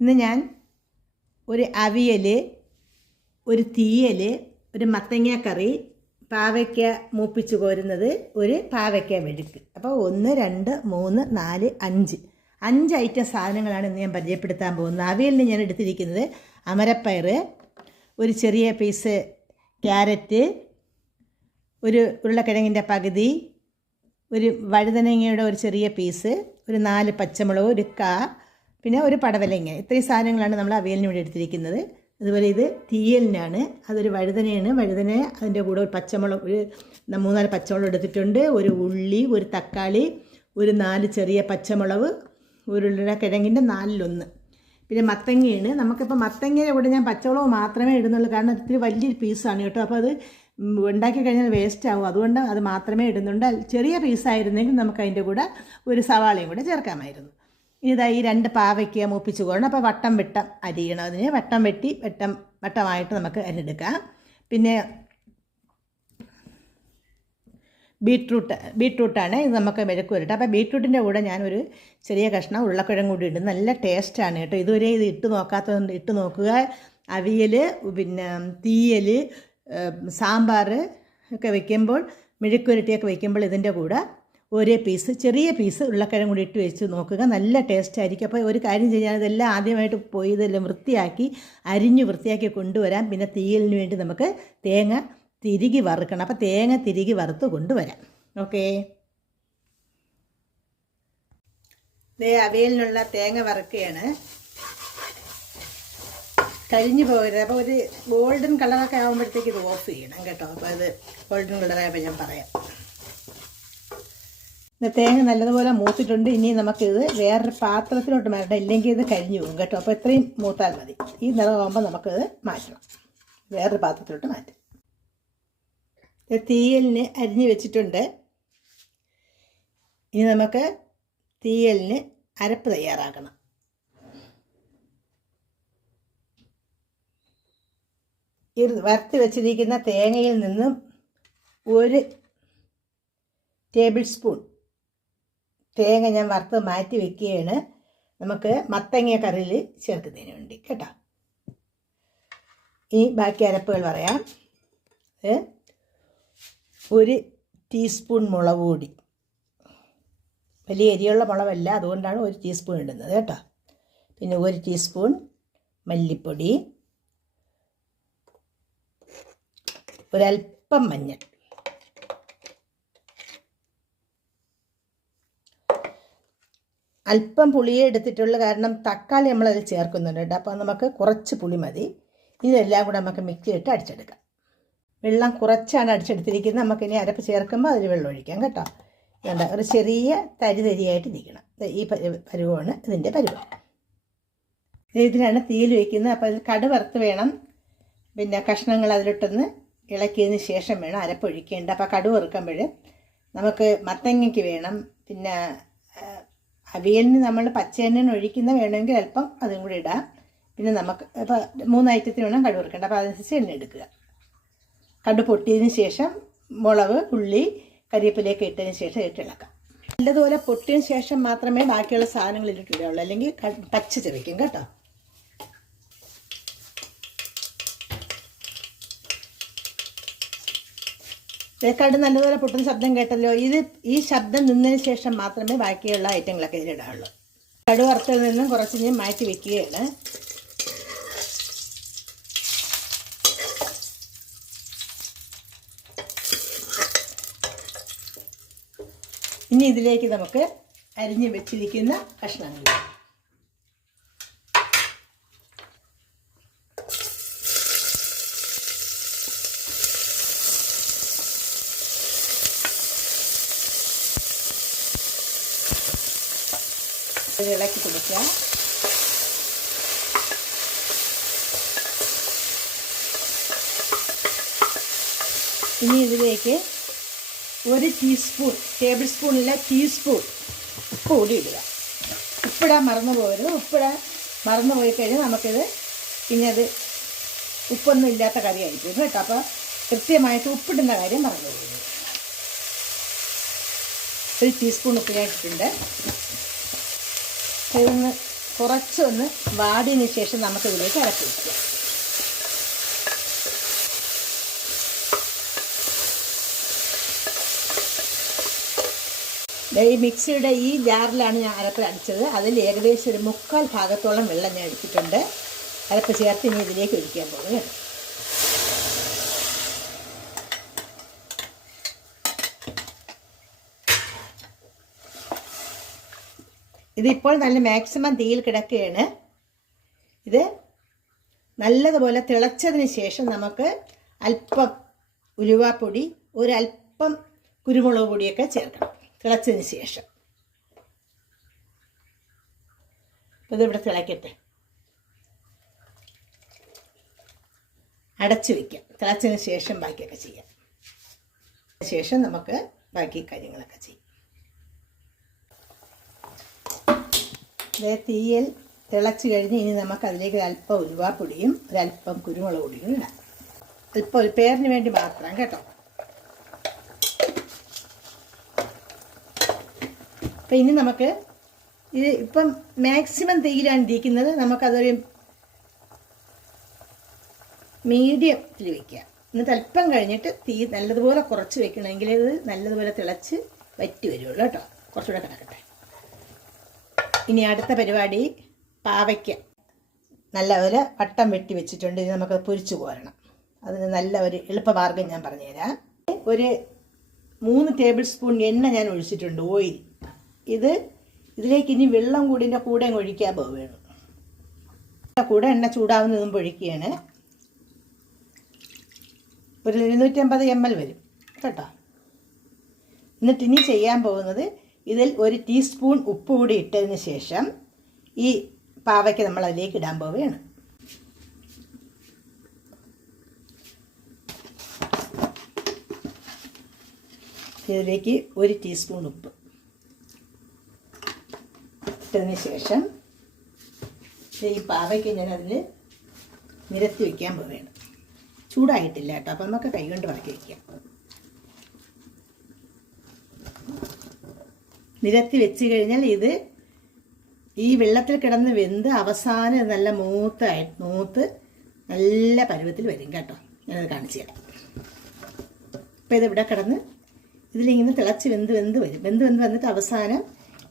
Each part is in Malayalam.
ഇന്ന് ഞാൻ ഒരു അവിയൽ ഒരു തീയൽ ഒരു മത്തങ്ങാക്കറി കറി പാവയ്ക്ക മൂപ്പിച്ച് കോരുന്നത് ഒരു പാവയ്ക്ക വെഴുക്ക് അപ്പോൾ ഒന്ന് രണ്ട് മൂന്ന് നാല് അഞ്ച്. അഞ്ച് ഐറ്റം സാധനങ്ങളാണ് ഇന്ന് ഞാൻ പരിചയപ്പെടുത്താൻ പോകുന്നത്. അവിയലിന് ഞാൻ എടുത്തിരിക്കുന്നത് അമരപ്പയർ ഒരു ചെറിയ പീസ് ക്യാരറ്റ് ഒരു ഉരുളക്കിഴങ്ങിന്റെ പകുതി ഒരു വഴുതനങ്ങയുടെ ഒരു ചെറിയ പീസ് ഒരു നാല് പച്ചമുളക് ഒരു കാ പിന്നെ ഒരു പടവലങ്ങ. ഇത്രയും സാധനങ്ങളാണ് നമ്മൾ അവിയലിന് വേണ്ടി എടുത്തിരിക്കുന്നത്. അതുപോലെ ഇത് തീയലിനാണ്. അതൊരു വഴുതനയാണ്. വഴുതന അതിന്റെ കൂടെ ഒരു പച്ചമുളക് ഒരു മൂന്നാൽ പച്ചമുളക് എടുത്തിട്ടുണ്ട്. ഒരു ഉള്ളി ഒരു തക്കാളി ഒരു നാല് ചെറിയ പച്ചമുളക് ഒരു ഉരുളക്കിഴങ്ങിന്റെ നാലിലൊന്ന്. പിന്നെ മത്തങ്ങയാണ്. നമുക്കിപ്പോൾ മത്തങ്ങയുടെ കൂടെ ഞാൻ പച്ചമുളക് മാത്രമേ ഇടുന്നുള്ളൂ. കാരണം ഇത്തിരി വലിയൊരു പീസാണ് കേട്ടോ. അപ്പോൾ അത് ഉണ്ടാക്കി കഴിഞ്ഞാൽ വേസ്റ്റ് ആവും. അതുകൊണ്ട് അത് മാത്രമേ ഇടുന്നുണ്ട് ചെറിയ പീസായിരുന്നെങ്കിൽ നമുക്ക് അതിന്റെ കൂടെ ഒരു സവാളയും കൂടെ ചേർക്കാമായിരുന്നു. ഇതാ ഈ രണ്ട് പാവയ്ക്ക് മൂപ്പിച്ച് കൊള്ളണം. അപ്പോൾ വട്ടം വെട്ടം അരിയണം അതിന്. വട്ടം വെട്ടി വെട്ടം വട്ടമായിട്ട് നമുക്ക് അരിയെടുക്കാം പിന്നെ ബീട്രൂട്ട് ബീട്രൂട്ടാണ്. ഇത് നമുക്ക് മെഴുക്ക് വരട്ടെ അപ്പോൾ ബീട്രൂട്ടിന്റെ കൂടെ ഞാനൊരു ചെറിയ കഷ്ണം ഉരുളക്കിഴങ്ങ് കൂടി ഇടും. നല്ല ടേസ്റ്റാണ് കേട്ടോ. ഇതുവരെ ഇത് ഇട്ട് നോക്കാത്തതുകൊണ്ട് ഇട്ട് നോക്കുക. അവിയൽ പിന്നെ തീയൽ സാമ്പാർ ഒക്കെ വയ്ക്കുമ്പോൾ മെഴുക്കുരട്ടിയൊക്കെ വയ്ക്കുമ്പോൾ ഇതിന്റെ കൂടെ ഒരേ പീസ് ചെറിയ പീസ് ഉരുളക്കിഴങ്ങ് കൂടി ഇട്ട് വെച്ച് നോക്കുക. നല്ല ടേസ്റ്റ് ആയിരിക്കും. അപ്പോൾ ഒരു കാര്യം ചെയ്യാൻ ഇതെല്ലാം ആദ്യമായിട്ട് പോയി ഇതെല്ലാം വൃത്തിയാക്കി അരിഞ്ഞ് വൃത്തിയാക്കി കൊണ്ടുവരാം. പിന്നെ തീയലിന് വേണ്ടി നമുക്ക് തേങ്ങ തിരികി വറുക്കണം. അപ്പോൾ തേങ്ങ തിരികി വറുത്ത് കൊണ്ടുവരാം. ഓക്കേ ദേ അവയിലിനുള്ള തേങ്ങ വറുക്കുകയാണ്. കരിഞ്ഞു പോകരുത്. അപ്പോൾ ഒരു ഗോൾഡൻ കളറൊക്കെ ആകുമ്പോഴത്തേക്ക് ഇത് ഓഫ് ചെയ്യണം കേട്ടോ. അപ്പോൾ അത് ഗോൾഡൻ കളറായപ്പോൾ ഞാൻ പറയാം. തേങ്ങ നല്ലതുപോലെ മൂത്തിട്ടുണ്ട്. ഇനി നമുക്കിത് വേറൊരു പാത്രത്തിലോട്ട് മാറ്റണം. ഇല്ലെങ്കിൽ ഇത് കരിഞ്ഞു പോകും കേട്ടോ. അപ്പോൾ ഇത്രയും മൂത്താൽ മതി. ഈ നിറമാകുമ്പോൾ നമുക്കിത് മാറ്റണം. വേറൊരു പാത്രത്തിലോട്ട് മാറ്റാം. തീയലിന് അരിഞ്ഞ് വെച്ചിട്ടുണ്ട്. ഇനി നമുക്ക് തീയലിന് അരപ്പ് തയ്യാറാക്കണം. ഈ വറുത്ത് വെച്ചിരിക്കുന്ന തേങ്ങയിൽ നിന്നും ഒരു ടേബിൾ സ്പൂൺ തേങ്ങ ഞാൻ വറുത്ത് മാറ്റി വെക്കുകയാണ്. നമുക്ക് മത്തങ്ങ കറിയിൽ ചേർക്കുന്നതിന് വേണ്ടി കേട്ടോ. ഈ ബാക്കി അരപ്പുകൾ പറയാം. ഒരു ടീസ്പൂൺ മുളക് പൊടി. വലിയ എരിയുള്ള മുളകല്ല അതുകൊണ്ടാണ് ഒരു ടീസ്പൂൺ ഇടുന്നത് കേട്ടോ. പിന്നെ ഒരു ടീസ്പൂൺ മല്ലിപ്പൊടി. ഒരല്പം മഞ്ഞൾ. അല്പം പുളിയേ എടുത്തിട്ടുള്ളൂ കാരണം തക്കാളി നമ്മളതിൽ ചേർക്കുന്നുണ്ട് കേട്ടോ. അപ്പോൾ നമുക്ക് കുറച്ച് പുളി മതി. ഇതെല്ലാം കൂടെ നമുക്ക് മിക്സി ഇട്ട് അടിച്ചെടുക്കാം. വെള്ളം കുറച്ചാണ് അടിച്ചെടുത്തിരിക്കുന്നത്. നമുക്കിനി അരപ്പ് ചേർക്കുമ്പോൾ അതിൽ വെള്ളം ഒഴിക്കാം കേട്ടോ. വേണ്ട ഒരു ചെറിയ തരി തരിയായിട്ട് ഇരിക്കണം ഈ പരു- പരുവമാണ് ഇതിന്റെ പരുവം. ഇതിനാണ് തീയിൽ വയ്ക്കുന്നത്. അപ്പോൾ അതിൽ കടുവറുത്ത് വേണം. പിന്നെ കഷ്ണങ്ങൾ അതിലിട്ടൊന്ന് ഇളക്കിയതിന് ശേഷം വേണം അരപ്പൊഴിക്കേണ്ട അപ്പോൾ കടുവറുക്കുമ്പോൾ നമുക്ക് മത്തങ്ങയ്ക്ക് വേണം. പിന്നെ അവിയലിന് നമ്മൾ പച്ചയെണ്ണ ഒഴിക്കുന്ന വേണമെങ്കിൽ അല്പം അതും കൂടി ഇടാം. പിന്നെ നമുക്ക് ഇപ്പം മൂന്ന് ഐറ്റത്തിന് വേണം കടു വറുക്കേണ്ട. അപ്പോൾ അതനുസരിച്ച് എണ്ണ എടുക്കുക. കടു പൊട്ടിയതിന് ശേഷം മുളക് ഉള്ളി കരിവേപ്പിലേക്ക് ഇട്ടതിന് ശേഷം ഇട്ടിളക്കാം നല്ലതുപോലെ പൊട്ടിയതിന് ശേഷം മാത്രമേ ബാക്കിയുള്ള സാധനങ്ങൾ ഇട്ടിട്ടുള്ളൂ അല്ലെങ്കിൽ പച്ച ചെറിക്കും കേട്ടോ. തേക്കാട് നല്ലതുപോലെ പൊട്ടുന്ന ശബ്ദം കേട്ടല്ലോ? ഇത് ഈ ശബ്ദം നിന്നതിന് ശേഷം മാത്രമേ ബാക്കിയുള്ള ഐറ്റങ്ങളൊക്കെ ഇതിലിടാവുള്ളൂ കടുവറുത്തിൽ നിന്നും കുറച്ച് ഞാൻ മാറ്റി വെക്കുകയാണ്. ഇനി ഇതിലേക്ക് നമുക്ക് അരിഞ്ഞ് വെച്ചിരിക്കുന്ന കഷ്ണങ്ങൾ ഇടാം. ഇത് ഇളക്കി കൊടുക്കുക ഇനി ഇതിലേക്ക് ടീസ്പൂൺ ടേബിൾ സ്പൂണില്ല ടീസ്പൂൺ കൂടി ഇടുക. ഉപ്പിടാൻ മറന്നു പോകരുത്. ഉപ്പിടാൻ മറന്നു പോയി കഴിഞ്ഞാൽ നമുക്കിത് പിന്നെ അത് ഉപ്പൊന്നും ഇല്ലാത്ത കറിയായിരിക്കും കേട്ടോ. അപ്പോൾ കൃത്യമായിട്ട് ഉപ്പിടുന്ന കാര്യം മറന്നു പോകുന്നു ഒരു ടീസ്പൂൺ ഉപ്പ് ഇതൊന്ന് കുറച്ചൊന്ന് വാടിയതിന് ശേഷം നമുക്കിതിലേക്ക് ഇറക്കി വയ്ക്കാം ഈ മിക്സിയുടെ ഈ ജാറിലാണ് ഞാൻ അരപ്പ് അടിച്ചത്. അതിൽ ഏകദേശം ഒരു മുക്കാൽ ഭാഗത്തോളം വെള്ളം ഞാൻ എടുത്തിട്ടുണ്ട്. അരപ്പ് ചേർത്ത് ഇനി ഇതിലേക്ക് ഒഴിക്കാൻ പോകുകയാണ് ഇതിപ്പോൾ നല്ല മാക്സിമം തീയിൽ കിടക്കുകയാണ്. ഇത് നല്ലതുപോലെ തിളച്ചതിന് ശേഷം നമുക്ക് അല്പം ഉലുവാപ്പൊടി ഒരല്പം കുരുമുളക് പൊടിയൊക്കെ ചേർക്കണം. തിളച്ചതിന് ശേഷം. അപ്പോൾ ഇതിവിടെ തിളയ്ക്കട്ടെ അടച്ചു വയ്ക്കാം തിളച്ചതിന് ശേഷം ബാക്കിയൊക്കെ ചെയ്യാം. ശേഷം നമുക്ക് ബാക്കി കാര്യങ്ങളൊക്കെ ചെയ്യാം. ഇതേ തീയൽ തിളച്ച് കഴിഞ്ഞ് ഇനി നമുക്ക് അതിലേക്ക് അല്പം ഉലുവാപ്പൊടിയും ഒരല്പം കുരുമുളക് പൊടിയും ഇടാം. അല്പം ഒരു പേരിന് വേണ്ടി മാത്രം കേട്ടോ. അപ്പം ഇനി നമുക്ക് ഇത് ഇപ്പം മാക്സിമം തീയിലാണ് ഇരിക്കുന്നത്. നമുക്കതൊരു മീഡിയത്തിൽ വയ്ക്കുക എന്നിട്ട് അല്പം കഴിഞ്ഞിട്ട് തീ നല്ലതുപോലെ കുറച്ച് വെക്കണമെങ്കിൽ ഇത് നല്ലതുപോലെ തിളച്ച് വറ്റി വരുള്ളൂ കേട്ടോ. കുറച്ചുകൂടെ കിടക്കട്ടെ ഇനി അടുത്ത പരിപാടി പാവയ്ക്ക. നല്ലപോലെ വട്ടം വെട്ടി വെച്ചിട്ടുണ്ട്. ഇനി നമുക്ക് പൊരിച്ചു കോരണം അതിന് നല്ല ഒരു എളുപ്പമാർഗം ഞാൻ പറഞ്ഞുതരാം. ഒരു മൂന്ന് ടേബിൾ സ്പൂൺ എണ്ണ ഞാൻ ഒഴിച്ചിട്ടുണ്ട്. ഓയിൽ. ഇത് ഇതിലേക്ക് ഇനി വെള്ളം കൂടിന്റെ കൂടെ ഒഴിക്കാൻ പോവുകയാണ്. കൂടെ എണ്ണ ചൂടാവുന്നതും ഒഴിക്കുകയാണ് ഒരു ഇരുന്നൂറ്റമ്പത് എം എൽ വരും. കേട്ടോ? എന്നിട്ട് ഇനി ചെയ്യാൻ പോകുന്നത് ഇതിൽ ഒരു ടീസ്പൂൺ ഉപ്പ് കൂടി ഇട്ടതിന് ശേഷം ഈ പാവയ്ക്ക് നമ്മൾ അതിലേക്ക് ഇടാൻ പോവുകയാണ്. ഇതിലേക്ക് ഒരു ടീസ്പൂൺ ഉപ്പ്. ഇട്ടതിന് ശേഷം ഈ പാവയ്ക്ക് ഞാൻ അതിൽ നിരത്തി വയ്ക്കാൻ പോവുകയാണ്. ചൂടായിട്ടില്ല കേട്ടോ അപ്പം നമുക്ക് കൈകൊണ്ട് വറക്കി വയ്ക്കാം നിരത്തി വെച്ച് കഴിഞ്ഞാൽ ഇത് ഈ വെള്ളത്തിൽ കിടന്ന് വെന്ത് അവസാനം നല്ല മൂത്തായി മൂത്ത് നല്ല പരുവത്തിൽ വരും കേട്ടോ. ഞാനത് കാണിച്ചു തരാം. അപ്പോൾ ഇതിവിടെ കിടന്ന് ഇതിലിങ്ങനെ തിളച്ച് വെന്ത് വെന്ത് വരും. വെന്ത് വെന്ത് വന്നിട്ട് അവസാനം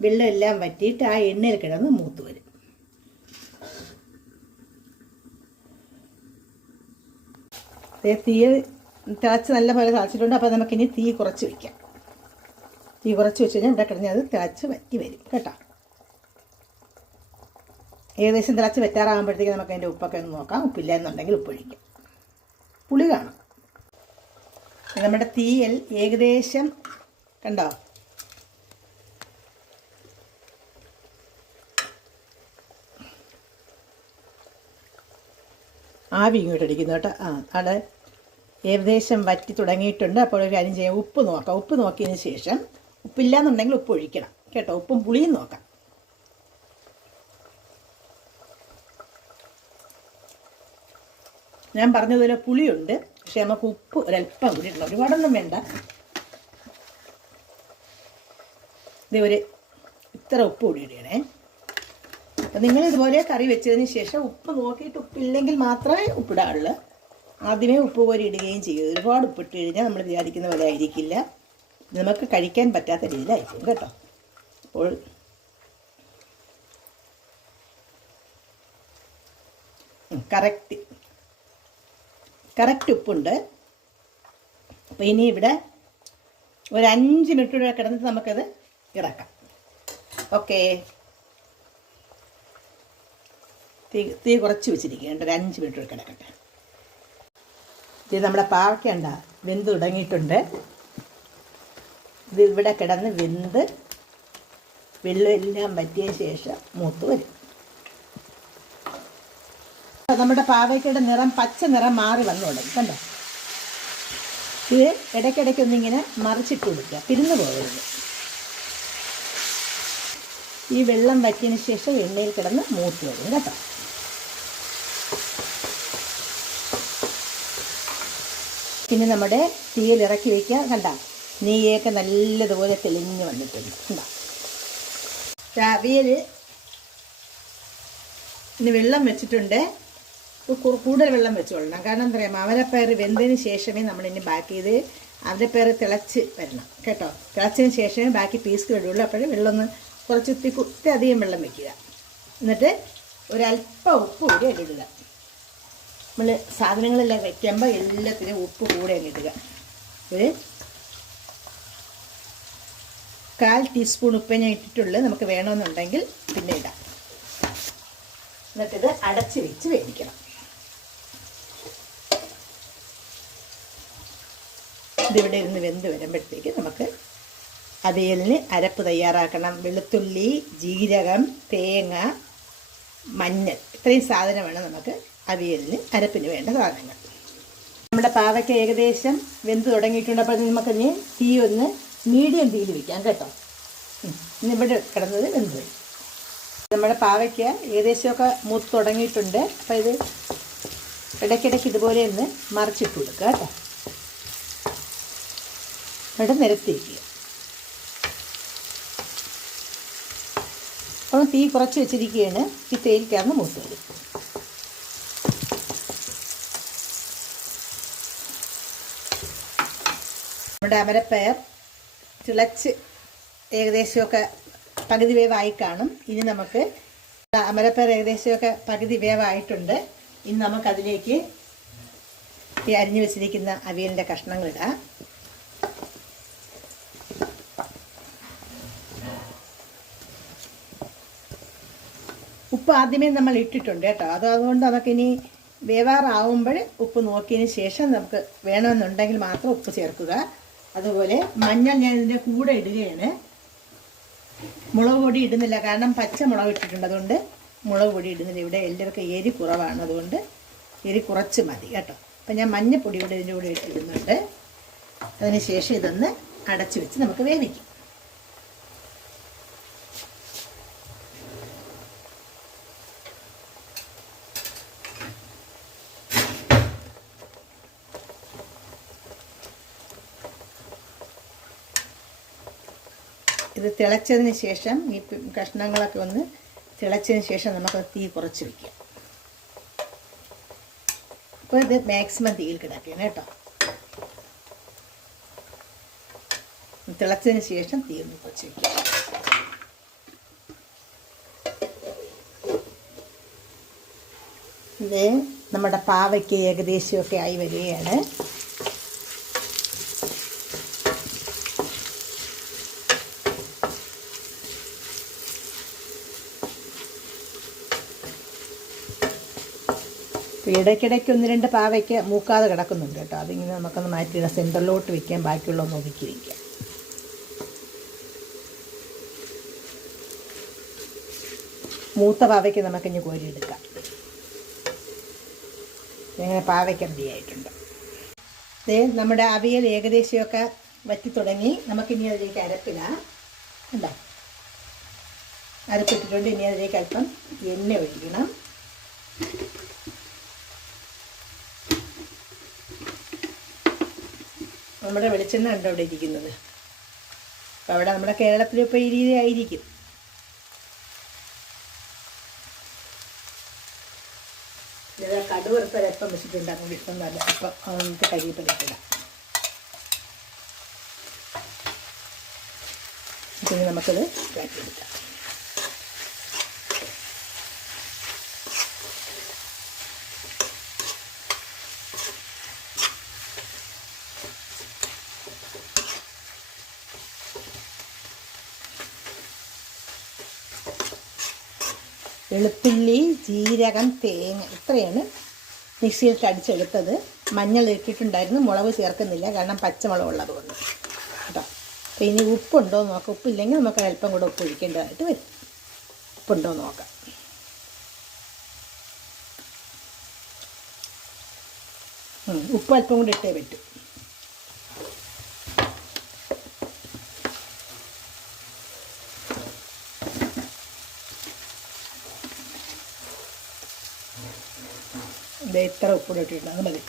വെള്ളം എല്ലാം വറ്റിയിട്ട് ആ എണ്ണയിൽ കിടന്ന് മൂത്ത് വരും. ദേ തീ തിളച്ച് നല്ല പോലെ തിളച്ചിട്ടുണ്ട്. അപ്പോൾ നമുക്കിനി തീ കുറച്ച് വയ്ക്കാം തീ കുറച്ച് വെച്ച് കഴിഞ്ഞാൽ ഇവിടെ കിടന്ന് അത് തിളച്ച് വറ്റി വരും കേട്ടോ. ഏകദേശം തിളച്ച് വെറ്റാറാകുമ്പോഴത്തേക്ക് നമുക്ക് അതിന്റെ ഉപ്പൊക്കെ ഒന്ന് നോക്കാം. ഉപ്പില്ല എന്നുണ്ടെങ്കിൽ ഉപ്പൊഴിക്കാം പുളി കാണും. നമ്മുടെ തീയൽ ഏകദേശം കണ്ടോ? ആവി ഇങ്ങോട്ട് അടിക്കുന്നു കേട്ടോ. ആ അവിടെ ഏകദേശം വറ്റി തുടങ്ങിയിട്ടുണ്ട്. അപ്പോൾ ഒരു കാര്യം ചെയ്യാം ഉപ്പ് നോക്കാം. ഉപ്പ് നോക്കിയതിന് ശേഷം ഉപ്പില്ലാന്നുണ്ടെങ്കിൽ ഉപ്പ് ഒഴിക്കണം. കേട്ടോ ഉപ്പും പുളിയും നോക്കാം. ഞാൻ പറഞ്ഞതുപോലെ പുളിയുണ്ട് പക്ഷെ നമുക്ക് ഉപ്പ് ഒരല്പം കൂടി ഇടണം ഒരുപാടൊന്നും വേണ്ട. ഇത് ഒരു ഇത്ര ഉപ്പ് കൂടി ഇടണേ നിങ്ങൾ ഇതുപോലെ കറി വെച്ചതിന് ശേഷം ഉപ്പ് നോക്കിയിട്ട് ഉപ്പില്ലെങ്കിൽ മാത്രമേ ഉപ്പിടാറുള്ളൂ. ആദ്യമേ ഉപ്പ് പോലെ ഇടുകയും ചെയ്യും. ഒരുപാട് ഉപ്പിട്ട് കഴിഞ്ഞാൽ നമ്മൾ വിചാരിക്കുന്ന പോലെ ആയിരിക്കില്ല. നമുക്ക് കഴിക്കാൻ പറ്റാത്ത രീതിയിലായിരിക്കും കേട്ടോ. അപ്പോൾ കറക്റ്റ്. കറക്റ്റ് ഉപ്പുണ്ട്. അപ്പോൾ ഇനി ഇവിടെ ഒരു അഞ്ച് മിനിറ്റ് കൂടെ കിടന്നിട്ട് നമുക്കത് ഇറക്കാം ഓക്കേ. തീ തീ കുറച്ച് വെച്ചിരിക്കുകയുണ്ട് ഒരു അഞ്ച് മിനിറ്റ് കൂടെ കിടക്കട്ടെ. ഇത് നമ്മുടെ പാവയ്ക്കണ്ട വെന്ത് തുടങ്ങിയിട്ടുണ്ട്. ഇത് ഇവിടെ കിടന്ന് വെന്ത് വെള്ളമെല്ലാം പറ്റിയ ശേഷം മൂത്ത് വരും. നമ്മുടെ പാവയ്ക്കയുടെ നിറം പച്ച നിറം മാറി വന്നു തുടങ്ങി. കണ്ടോ? ഇത് ഇടയ്ക്കിടയ്ക്ക് ഒന്നിങ്ങനെ മറിച്ചിട്ട് കൊടുക്കുക. പിരിഞ്ഞു പോകരുത്. ഈ വെള്ളം വറ്റിയതിന് ശേഷം എണ്ണയിൽ കിടന്ന് മൂത്ത് വരും. കേട്ടോ പിന്നെ നമ്മുടെ തീയിൽ ഇറക്കി വയ്ക്കുക കണ്ട? നെയ്യൊക്കെ നല്ലതുപോലെ തെളിഞ്ഞ് വന്നിട്ടുണ്ട്. കണ്ട? അവിയൽ ഇനി വെള്ളം വെച്ചിട്ടുണ്ട്. കൂടുതൽ വെള്ളം വെച്ചോളണം കാരണം എന്താ പറയുക അവരപ്പയർ വെന്തതിന് ശേഷമേ നമ്മൾ ഇനി ബാക്കി ഇത് അവരപ്പയർ തിളച്ച് വരണം. കേട്ടോ? തിളച്ചതിന് ശേഷമേ ബാക്കി പീസ് ഇടുള്ളൂ. അപ്പോഴേ വെള്ളം ഒന്ന് കുറച്ച് ഇത്തി കുത്തി അധികം വെള്ളം വെക്കുക. എന്നിട്ട് ഒരല്പം ഉപ്പ് കൂടി അതിലിടുക. നമ്മൾ സാധനങ്ങളെല്ലാം വയ്ക്കുമ്പോൾ എല്ലാത്തിനും ഉപ്പ് കൂടെ ഇടുക. ഒരു കാൽ ടീസ്പൂൺ ഉപ്പ് ഞാൻ ഇട്ടിട്ടുള്ളത് നമുക്ക് വേണമെന്നുണ്ടെങ്കിൽ പിന്നെ ഇടാം. എന്നിട്ടിത് അടച്ച് വെച്ച് വേവിക്കണം. ഇതിവിടെ ഇരുന്ന് വെന്ത് വരുമ്പോഴത്തേക്ക് നമുക്ക് അവിയലിന് അരപ്പ് തയ്യാറാക്കണം. വെളുത്തുള്ളി ജീരകം തേങ്ങ മഞ്ഞൾ. ഇത്രയും സാധനമാണ് നമുക്ക് അവിയലിന് അരപ്പിന് വേണ്ട സാധനങ്ങൾ. നമ്മുടെ പാവയ്ക്ക ഏകദേശം വെന്ത് തുടങ്ങിയിട്ടുണ്ട് അപ്പോൾ നമുക്ക് ഇനി തീ ഒന്ന് മീഡിയം തീയിൽ വയ്ക്കാം കേട്ടോ. ഇവിടെ കിടന്നത് വെന്ത് വരും. നമ്മുടെ പാവയ്ക്ക ഏകദേശമൊക്കെ മൂത്ത് തുടങ്ങിയിട്ടുണ്ട്. അപ്പോൾ ഇത് ഇടയ്ക്കിടയ്ക്ക് ഇതുപോലെ ഒന്ന് മറിച്ചിട്ട് കൊടുക്കുക കേട്ടോ. ഇവിടെ നിരത്തി വയ്ക്കുക അപ്പോൾ തീ കുറച്ച് വെച്ചിരിക്കുകയാണ്. ഈ തേയിൽക്കാന്ന് മൂത്ത് വരും. നമ്മുടെ അമരപ്പയർ തിളച്ച് ഏകദേശമൊക്കെ പകുതി വേവായി കാണും. ഇനി നമുക്ക് അമരപ്പയർ ഏകദേശമൊക്കെ പകുതി വേവായിട്ടുണ്ട്. ഇനി നമുക്കതിലേക്ക് ഈ അരിഞ്ഞു വെച്ചിരിക്കുന്ന അവിയലിന്റെ കഷ്ണങ്ങളിടാം. ഉപ്പ് ആദ്യമേ നമ്മൾ ഇട്ടിട്ടുണ്ട് കേട്ടോ. അത് അതുകൊണ്ട് നമുക്കിനി വേവാറാവുമ്പോൾ ഉപ്പ് നോക്കിയതിന് ശേഷം നമുക്ക് വേണമെന്നുണ്ടെങ്കിൽ മാത്രം ഉപ്പ് ചേർക്കുക. അതുപോലെ മഞ്ഞൾ ഞാൻ ഇതിന്റെ കൂടെ ഇടുകയാണ്. മുളക് പൊടി ഇടുന്നില്ല കാരണം പച്ച മുളക് ഇട്ടിട്ടുണ്ട്. അതുകൊണ്ട് മുളക് പൊടി ഇടുന്നില്ല. ഇവിടെ എല്ലാവർക്കും എരി കുറവാണ്. അതുകൊണ്ട് എരി കുറച്ച് മതി കേട്ടോ. അപ്പം ഞാൻ മഞ്ഞപ്പൊടി കൂടെ ഇതിന്റെ കൂടെ ഇട്ടിടുന്നുണ്ട്. അതിന് ശേഷം ഇതൊന്ന് അടച്ചു വെച്ച് നമുക്ക് വേവിക്കാം. തിളച്ചതിന് ശേഷം ഈ കഷ്ണങ്ങളൊക്കെ ഒന്ന് തിളച്ചതിന് ശേഷം നമുക്ക് തീ കുറച്ച് വയ്ക്കാം അപ്പോൾ ഇത് മാക്സിമം തീയിൽ കിടക്കണം കേട്ടോ. തിളച്ചതിന് ശേഷം തീ ഒന്ന് കുറച്ച് വയ്ക്കാം ഇത് നമ്മുടെ പാവയ്ക്ക് ഏകദേശമൊക്കെ ആയി വരികയാണ്. ഇടയ്ക്കിടയ്ക്ക് ഒന്ന് രണ്ട് പാവയ്ക്ക് മൂക്കാതെ കിടക്കുന്നുണ്ട് കേട്ടോ. അതിങ്ങനെ നമുക്കൊന്ന് മാറ്റിയിടാം സെന്ററിലോട്ട് വയ്ക്കാം ബാക്കിയുള്ളതൊന്ന് ഒതുക്കി വയ്ക്കാം മൂത്ത പാവയ്ക്ക് നമുക്കിഞ്ഞ് കോരിയെടുക്കാം ഇങ്ങനെ പാവയ്ക്ക് റെഡി ആയിട്ടുണ്ട്. ദേ നമ്മുടെ അവിയൽ ഏകദേശമൊക്കെ വറ്റി തുടങ്ങി. നമുക്കിനി അതിലേക്ക് അരപ്പിടാം. ഉണ്ടോ അരപ്പിട്ടിട്ടുണ്ട്. ഇനി അതിലേക്ക് അല്പം എണ്ണ ഒഴിക്കണം. നമ്മുടെ വെളിച്ചെണ്ണ ഉണ്ട് അവിടെ ഇരിക്കുന്നത്? അപ്പോൾ അവിടെ നമ്മുടെ കേരളത്തിലിപ്പോൾ ഈ രീതി ആയിരിക്കും. ഇത് കടുവറുത്ത രപ്പം വെച്ചിട്ടുണ്ട്. ഇപ്പം നല്ല അപ്പം നമുക്ക് കരിയപ്പലിട്ടിടാം പിന്നെ നമുക്കത് കാറ്റിയെടുക്കാം വെളുത്തുള്ളി ജീരകം തേങ്ങ ഇത്രയാണ് മിക്സിയിലിട്ട് അടിച്ചെടുത്തത്. മഞ്ഞൾ ഇട്ടിട്ടുണ്ടായിരുന്നു. മുളക് ചേർക്കുന്നില്ല. കാരണം പച്ചമുളക് ഉള്ളത് കൊണ്ട്. കേട്ടോ. അപ്പോൾ ഇനി ഉപ്പുണ്ടോ എന്ന് നോക്കാം. ഉപ്പില്ലെങ്കിൽ നമുക്ക് അല്പം കൂടെ ഉപ്പ് ഒഴിക്കേണ്ടതായിട്ട് വരും. ഉപ്പുണ്ടോ എന്ന് നോക്കാം. ഉപ്പ് അല്പം കൂടെ ഇട്ടേ പറ്റും. ಅದೇ ಥರ ಉಪ್ಪು ಇಟ್ಟಿಟ್ಟು ಮದಿ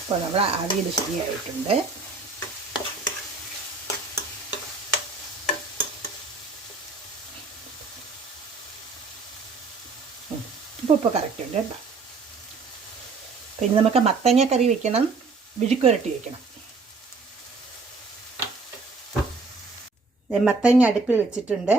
ഇപ്പോൾ നമ്മുടെ അവിയൽ ശരിയായിട്ടുണ്ട് ഇപ്പോൾ ഇപ്പോൾ കറക്റ്റ് ഉണ്ട് കേട്ടോ പിന്നെ നമുക്ക് മത്തങ്ങ കറി വെക്കണം വിഴുക്കുരട്ടി വെക്കണം. ദേ മത്തങ്ങ അടുപ്പിൽ വെച്ചിട്ടുണ്ട്.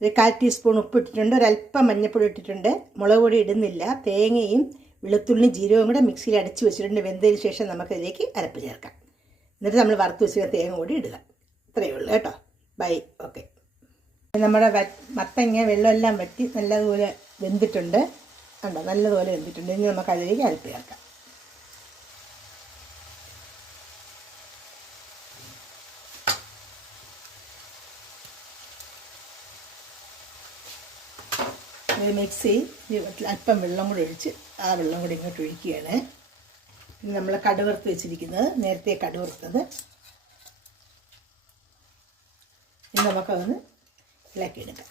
ഒരു കാൽ ടീസ്പൂൺ ഉപ്പ് ഇട്ടിട്ടുണ്ട് ഒരല്പം മഞ്ഞൾപ്പൊടി ഇട്ടിട്ടുണ്ട്. മുളക് പൊടി ഇടുന്നില്ല തേങ്ങയും വെളുത്തുള്ളിയും ജീരകവും കൂടെ മിക്സിയിൽ അടിച്ച് വെച്ചിട്ടുണ്ട്. വെന്തതിന് ശേഷം നമുക്കതിലേക്ക് അരപ്പ് ചേർക്കാം. എന്നിട്ട് നമ്മൾ വറുത്ത് വെച്ച തേങ്ങ കൂടി ഇടുക. ഇത്രയേ ഉള്ളൂ കേട്ടോ. ബൈ. ഓക്കെ. നമ്മുടെ മത്തങ്ങ വെള്ളമെല്ലാം വറ്റി നല്ലതുപോലെ വെന്തിട്ടുണ്ട്. കണ്ടോ നല്ലതുപോലെ വെന്തിട്ടുണ്ട്. ഇനി നമുക്ക് അതിലേക്ക് അരപ്പ് ചേർക്കാം. മിക്സി അല്പം വെള്ളം കൂടി ഒഴിച്ച് ആ വെള്ളം കൂടി ഇങ്ങോട്ട് ഒഴിക്കുകയാണ്. പിന്നെ നമ്മൾ കടുവറുത്ത് വെച്ചിരിക്കുന്നത്. നേരത്തെ കടുവറുത്തത്. ഇനി നമുക്കതൊന്ന് ഇളക്കിയെടുക്കാം.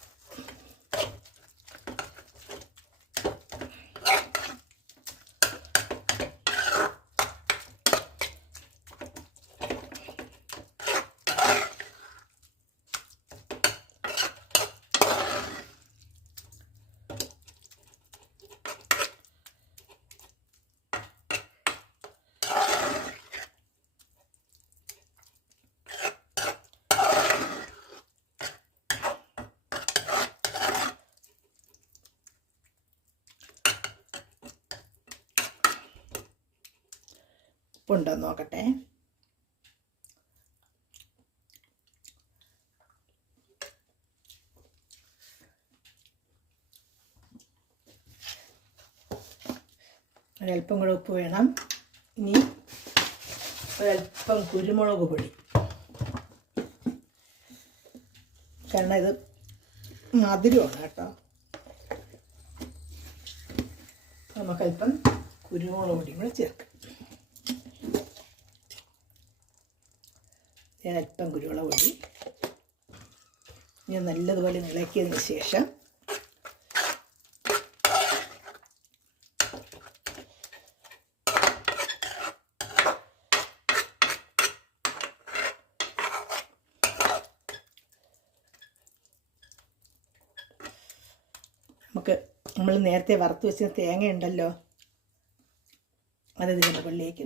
ഉപ്പുണ്ടോ നോക്കട്ടെ. ഒരല്പം കൂടെ ഉപ്പ് വേണം. ഇനി ഒരല്പം കുരുമുളക് പൊടി. കാരണം ഇത് മധുരമാണ് കേട്ടോ. നമുക്കല്പം കുരുമുളക് പൊടിയും കൂടെ ചേർക്കാം. ഞാൻ അല്പം കുരുമുളക് പൊടി. ഞാൻ നല്ലതുപോലെ ഇളക്കിയതിന് ശേഷം നമുക്ക് നമ്മൾ നേരത്തെ വറുത്ത് വെച്ച തേങ്ങ ഉണ്ടല്ലോ അത് ഇതിന്റെ മുകളിലേക്ക്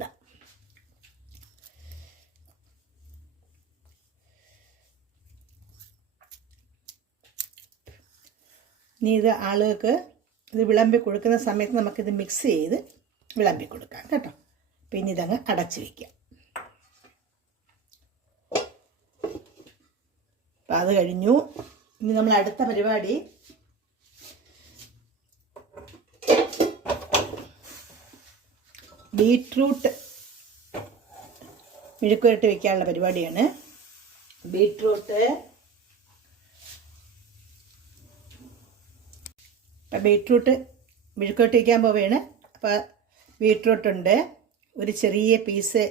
ഇനി ഇത് ആളുകൾക്ക് ഇത് വിളമ്പി കൊടുക്കുന്ന സമയത്ത് നമുക്കിത് മിക്സ് ചെയ്ത് വിളമ്പി കൊടുക്കാം കേട്ടോ. പിന്നെ ഇതങ്ങ് അടച്ചു വയ്ക്കാം അപ്പം അത് കഴിഞ്ഞു. ഇനി നമ്മൾ അടുത്ത പരിപാടി. ബീട്രൂട്ട് മെഴുക്കുരട്ടി വെക്കാനുള്ള പരിപാടിയാണ്. ബീട്രൂട്ട് അപ്പം ബീട്രൂട്ട് മെഴുക്കോട്ട് വയ്ക്കാൻ പോവുകയാണ്. അപ്പോൾ ബീട്രൂട്ടുണ്ട് ഒരു ചെറിയ പീസ്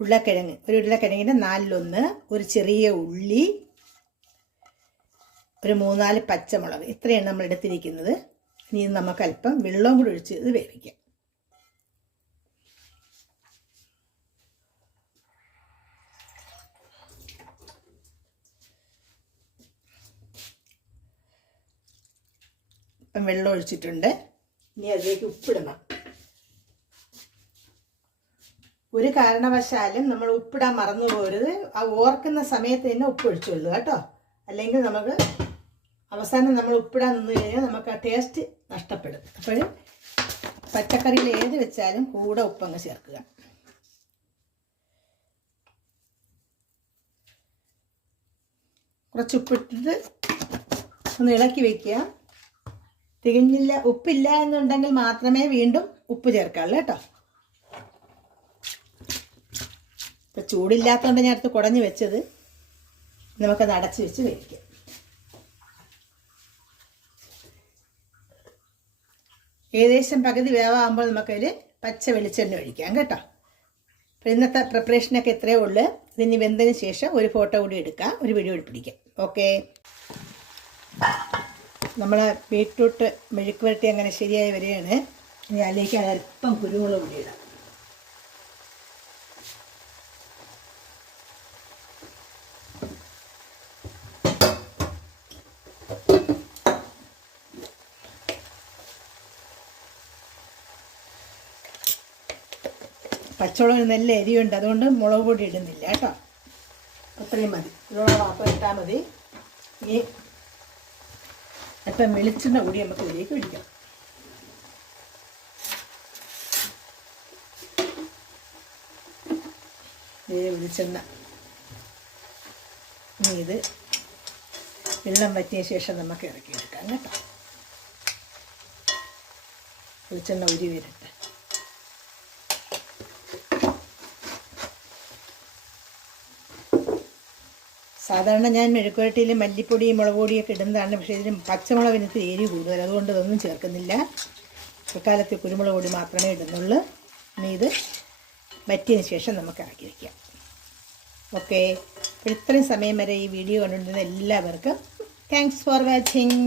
ഉരുളക്കിഴങ്ങ് ഒരു ഉരുളക്കിഴങ്ങിന്റെ നാലിലൊന്ന് ഒരു ചെറിയ ഉള്ളി ഒരു മൂന്നാൽ പച്ചമുളക് ഇത്രയാണ് നമ്മൾ എടുത്തിരിക്കുന്നത്. ഇനി ഇത് നമുക്ക് അല്പം വെള്ളവും കൂടി ഒഴിച്ച് ഇത് വേവിക്കാം. ഇപ്പം വെള്ളം ഒഴിച്ചിട്ടുണ്ട്. ഇനി അതിലേക്ക് ഉപ്പിടണം. ഒരു കാരണവശാലും നമ്മൾ ഉപ്പിടാൻ മറന്നു പോരുത്. ആ ഓർക്കുന്ന സമയത്ത് തന്നെ ഉപ്പ് ഒഴിച്ചുള്ളൂ കേട്ടോ. അല്ലെങ്കിൽ നമുക്ക് അവസാനം നമ്മൾ ഉപ്പിടാൻ നിന്ന് കഴിഞ്ഞാൽ നമുക്ക് ആ ടേസ്റ്റ് നഷ്ടപ്പെടും. അപ്പോൾ പച്ചക്കറിയിൽ ഏത് വെച്ചാലും കൂടെ ഉപ്പങ്ങ് ചേർക്കുക. കുറച്ച് ഉപ്പിട്ടിട്ട് ഒന്ന് ഇളക്കി വയ്ക്കുക തികഞ്ഞില്ല ഉപ്പില്ല എന്നുണ്ടെങ്കിൽ മാത്രമേ വീണ്ടും ഉപ്പ് ചേർക്കാവുള്ളൂ കേട്ടോ. ഇപ്പം ചൂടില്ലാത്തതുകൊണ്ട് ഞാൻ അടുത്ത് കുടഞ്ഞ് വെച്ചത് നമുക്കത് അടച്ച് വെച്ച് വേവിക്കാം. ഏകദേശം പകുതി വേവാകുമ്പോൾ നമുക്കതിൽ പച്ച വെളിച്ചെണ്ണ ഒഴിക്കാം കേട്ടോ. അപ്പോൾ ഇന്നത്തെ പ്രിപ്പറേഷനൊക്കെ ഇത്രയേ ഉള്ളൂ. ഇതിന് വെന്തതിന് ശേഷം ഒരു ഫോട്ടോ കൂടി എടുക്കാം ഒരു വീഡിയോ പിടിക്കാം. ഓക്കെ നമ്മൾ ബീട്രൂട്ട് മെഴുക്ക് വരട്ടി അങ്ങനെ ശരിയായി വരികയാണ്. ഇനി അതിലേക്ക് അല്പം കുരുമുളക് പൊടി ഇടാം. പച്ചമുളക് നല്ല എരിയുണ്ട് അതുകൊണ്ട് മുളക് പൊടി ഇടുന്നില്ല കേട്ടോ. അത്രയും മതി. ഇതിനുള്ള വാപ്പ ഇട്ടാൽ മതി. ഈ അല്പം വെളിച്ചെണ്ണ കൂടി നമുക്ക് ഇതിലേക്ക് ഒഴിക്കാം. വെളിച്ചെണ്ണ. ഇനി ഇത് വെള്ളം വറ്റിയ ശേഷം നമുക്ക് ഇറക്കിയെടുക്കാം കേട്ടോ. വെളിച്ചെണ്ണ ഉരി വരട്ടെ സാധാരണ ഞാൻ മെഴുക്കുവരട്ടിയിൽ മല്ലിപ്പൊടിയും മുളക് പൊടിയൊക്കെ ഇടുന്നതാണ്. പക്ഷേ ഇതിന് പച്ചമുളകിന് ഇത്തിരി എരി കൂടുതൽ അതുകൊണ്ട് ഇതൊന്നും ചേർക്കുന്നില്ല. ഇക്കാലത്ത് കുരുമുളക് പൊടി മാത്രമേ ഇടുന്നുള്ളൂ. ഇനി ഇത് വറ്റിയതിന് ശേഷം നമുക്ക് ഇറക്കി വയ്ക്കാം ഓക്കെ. ഇത്രയും സമയം വരെ ഈ വീഡിയോ കണ്ടുകൊണ്ടിരുന്ന എല്ലാവർക്കും താങ്ക്സ് ഫോർ വാച്ചിങ്